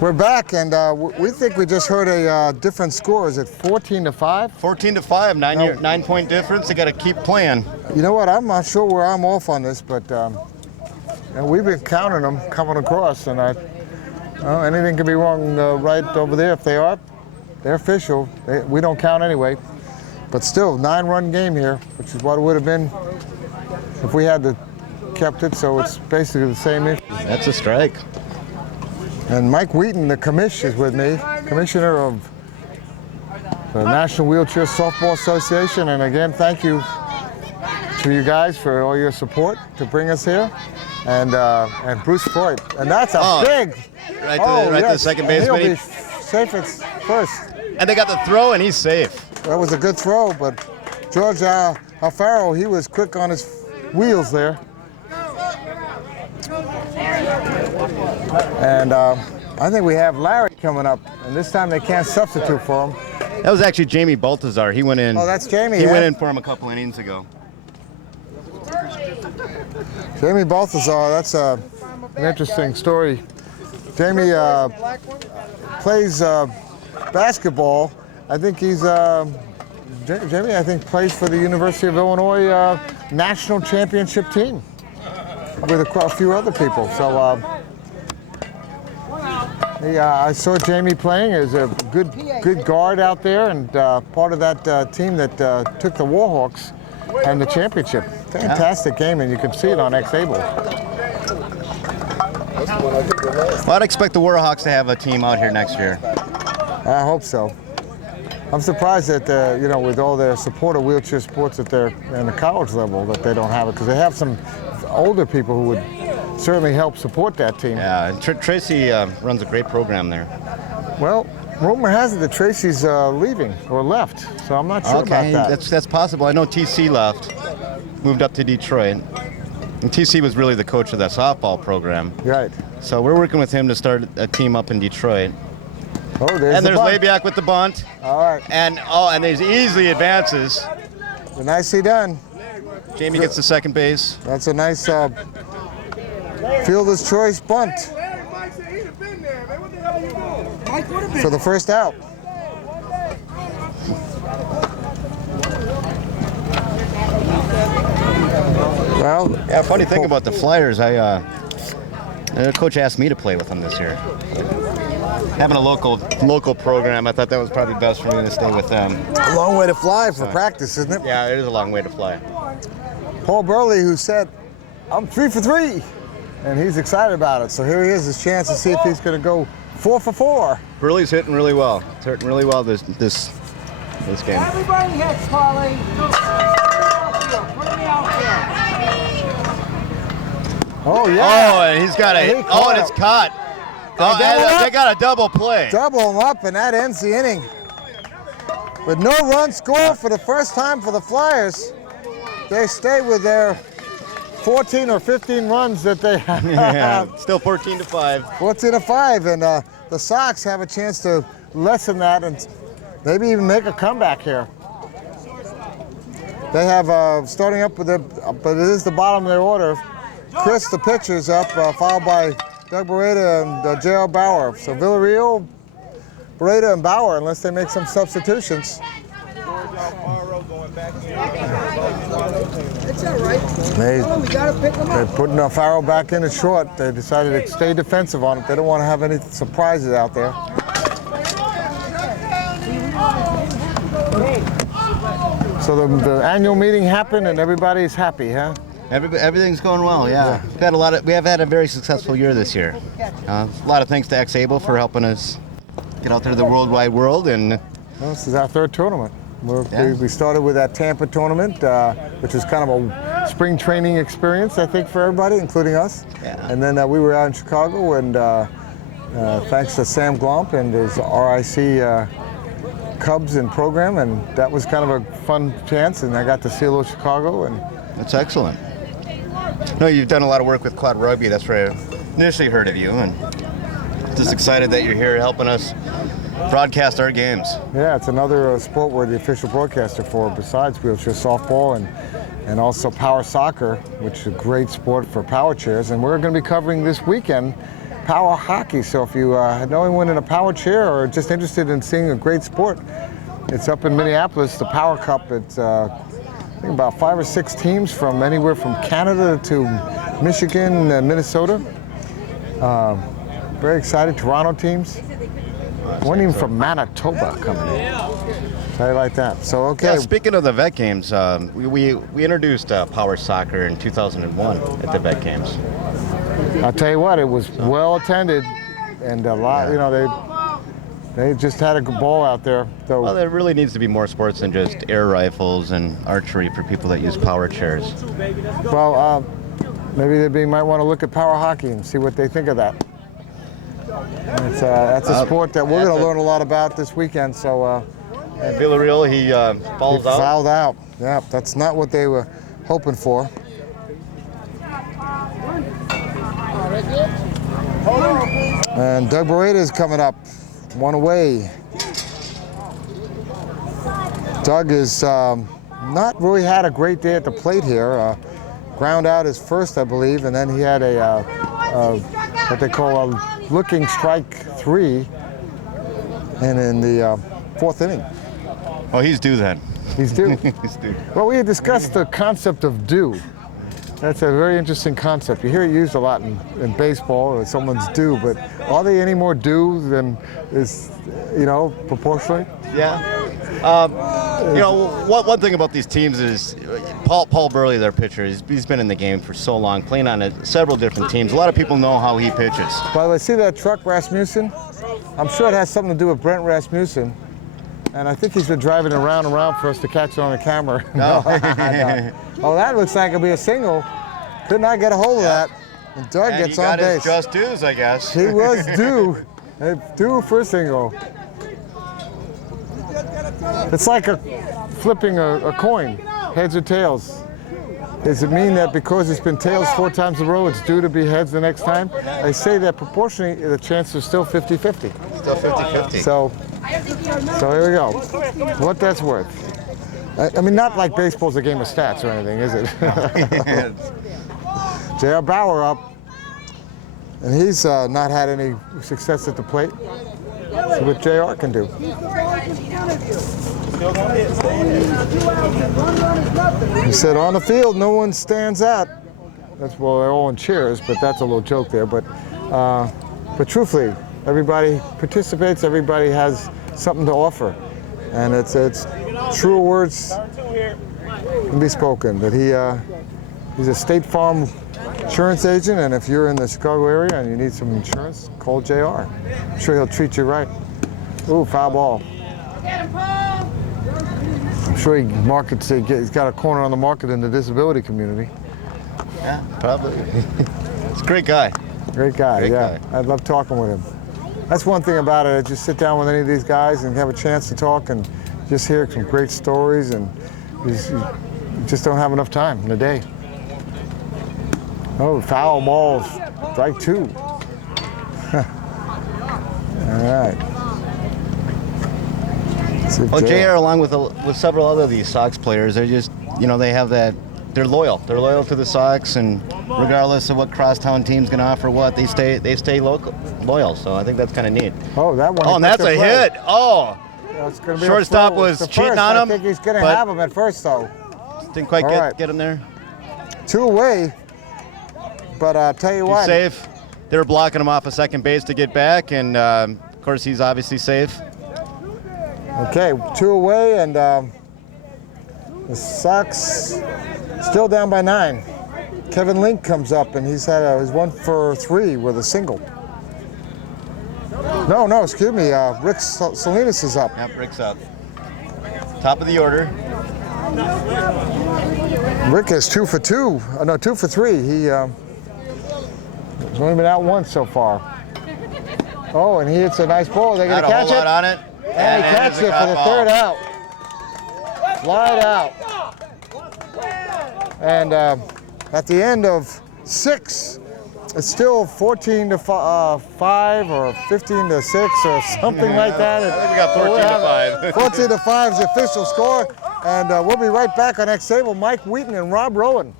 We're back, and we think we just heard a different score. Is it 14-5? 14-5, 9-point difference. They got to keep playing. You know what? I'm not sure where I'm off on this, but and we've been counting them coming across, and anything can be wrong right over there. If they are, they're official. We don't count anyway. But still, 9-run game here, which is what it would have been if we had kept it. So it's basically the same issue. That's a strike. And Mike Wheaton, the commish, is with me, commissioner of the National Wheelchair Softball Association. And again, thank you to you guys for all your support to bring us here. And Bruce Freud. And that's a big. Right to the second baseman. He'll be safe at first. And they got the throw, and he's safe. That was a good throw, but George Alfaro, he was quick on his wheels there. And I think we have Larry coming up, and this time they can't substitute for him. That was actually Jamie Baltazar. He went in. Oh, that's Jamie. He went in for him a couple innings ago. Jamie Baltazar, that's an interesting story. Jamie plays basketball. I think he's Jamie. I think plays for the University of Illinois national championship team with a few other people. So I saw Jamie playing as a good guard out there, and part of that team that took the Warhawks and the championship. Fantastic game, and you can see it on Xable. Well, I'd expect the Warhawks to have a team out here next year. I hope so. I'm surprised that with all their support of wheelchair sports at in the college level, that they don't have it, because they have some older people who would certainly help support that team. Yeah, and Tracy runs a great program there. Well, rumor has it that Tracy's leaving or left, so I'm not sure about that. That's possible. I know TC left, moved up to Detroit. And TC was really the coach of that softball program. Right. So we're working with him to start a team up in Detroit. Oh, there's Labiak with the bunt. All right. And there's easily advances. Nicely done. Jamie gets to second base. That's a nice fielder's choice bunt for the first out. Well, yeah. Funny thing about the Flyers, the coach asked me to play with them this year. Having a local program, I thought that was probably best for me to stay with them. A long way to fly for practice, isn't it? Yeah, it is a long way to fly. Paul Burley, who said, "I'm 3 for 3," and he's excited about it. So here he is, his chance to see if he's going to go 4 for 4. Burley's hitting really well. It's hitting really well this game. Everybody hits, Polly. Put me out there. Oh yeah! Oh, and he's got and it's caught. They got a double play. Double him up, and that ends the inning. With no run scored for the first time for the Flyers, they stay with their 14 or 15 runs that they have. Yeah, still 14-5. 14-5, and the Sox have a chance to lessen that and maybe even make a comeback here. They have starting up with but it is the bottom of their order. Chris, the pitcher's up, followed by Doug Barreda and J.L. Bauer. So Villarreal, Barreda, and Bauer, unless they make some substitutions. It's all right. We got to pick them up. They're putting Alfaro back in at short. They decided to stay defensive on it. They don't want to have any surprises out there. So the annual meeting happened and everybody's happy, huh? Everything's going well, yeah. We have had a very successful year this year. A lot of thanks to Xable for helping us get out there to the worldwide world. And well, this is our third tournament. We started with that Tampa tournament, which was kind of a spring training experience, I think, for everybody, including us. Yeah. And then we were out in Chicago, and thanks to Sam Glomp and his RIC Cubs and program, and that was kind of a fun chance, and I got to see a little Chicago. And that's excellent. No, you've done a lot of work with Quad Rugby. That's where I initially heard of you, and just excited that you're here helping us broadcast our games. Yeah, it's another sport we're the official broadcaster for, besides wheelchair softball and also power soccer, which is a great sport for power chairs. And we're going to be covering this weekend power hockey. So if you know anyone in a power chair or just interested in seeing a great sport, it's up in Minneapolis, the Power Cup. It's I think about 5 or 6 teams from anywhere from Canada to Michigan and Minnesota. Very excited, Toronto teams. One even from Manitoba coming in. How you like that? So, okay. Yeah, speaking of the vet games, we introduced power soccer in 2001 at the vet games. I'll tell you what, it was well attended, and a lot. Yeah. You know, they just had a good ball out there. So Well, there really needs to be more sports than just air rifles and archery for people that use power chairs. well, maybe they might want to look at power hockey and see what they think of that. That's a sport that we're going to learn a lot about this weekend. So Villarreal, he falls out. fouled out. Yeah, that's not what they were hoping for. And Doug Beretta is coming up, one away. Doug has not really had a great day at the plate here. Ground out his first, I believe, and then he had a what they call a looking strike 3, and in the 4th inning. Oh, he's due then. He's due. He's due. Well, we had discussed the concept of due. That's a very interesting concept. You hear it used a lot in baseball, or someone's due, but are they any more due than is, proportionally? Yeah. One thing about these teams is Paul Burley, their pitcher, he's been in the game for so long, playing on several different teams. A lot of people know how he pitches. By the way, see that truck, Rasmussen? I'm sure it has something to do with Brent Rasmussen. And I think he's been driving around and around for us to catch it on the camera. No. No. Oh, that looks like it'll be a single. Could not get a hold of that. And Doug And gets he on got his base. just dues, I guess. He was due for a single. It's like flipping a coin, heads or tails. Does it mean that because it's been tails 4 times in a row, it's due to be heads the next time? I say that proportionally, the chance is still 50-50. Still 50-50. So here we go. What that's worth. I mean, not like baseball's a game of stats or anything, is it? J.R. Bauer up, and he's not had any success at the plate. See what J.R. can do. He said, on the field, no one stands out. They're all in cheers, but that's a little joke there. But truthfully, everybody participates. Everybody has something to offer, and it's truer words can be spoken. But he's a State Farm insurance agent, and if you're in the Chicago area and you need some insurance, call JR. I'm sure he'll treat you right. Ooh, foul ball. I'm sure he's got a corner on the market in the disability community. Yeah, probably. He's a great guy. Great guy, Great yeah. guy. I love talking with him. That's one thing about it. I just sit down with any of these guys and have a chance to talk and just hear some great stories, and you just don't have enough time in a day. Oh, foul ball, strike 2. All right. Well, JR, along with several other of these Sox players, they're just, they have that, they're loyal. They're loyal to the Sox, and regardless of what crosstown team's gonna offer what, they stay loyal. So I think that's kind of neat. Oh, that one. Oh, and that's a hit. Oh, It's gonna be shortstop a throw. was It's the cheating first. on him. I think he's going to but have him at first, though. Didn't quite All right. get him there. 2 away. But I'll tell you He's what. safe. They were blocking him off of second base to get back, and of course he's obviously safe. Okay, 2 away, and the Sox still down by 9. Kevin Link comes up, and he's had his 1 for 3 with a single. No, excuse me. Rick Salinas is up. Yep, Rick's up. Top of the order. Rick is 2 for 2. No, 2 for 3. He's only been out once so far. Oh, and he hits a nice ball. They're going Got to a whole catch lot it. on it. And he catches it for the 3rd out. Slide out. And at the end of 6, it's still 14 to 5 or 15 to 6 or something like that. I think we got 14 to 5. 14 to 5 is the official score. And we'll be right back on X Table. Mike Wheaton and Rob Rowan.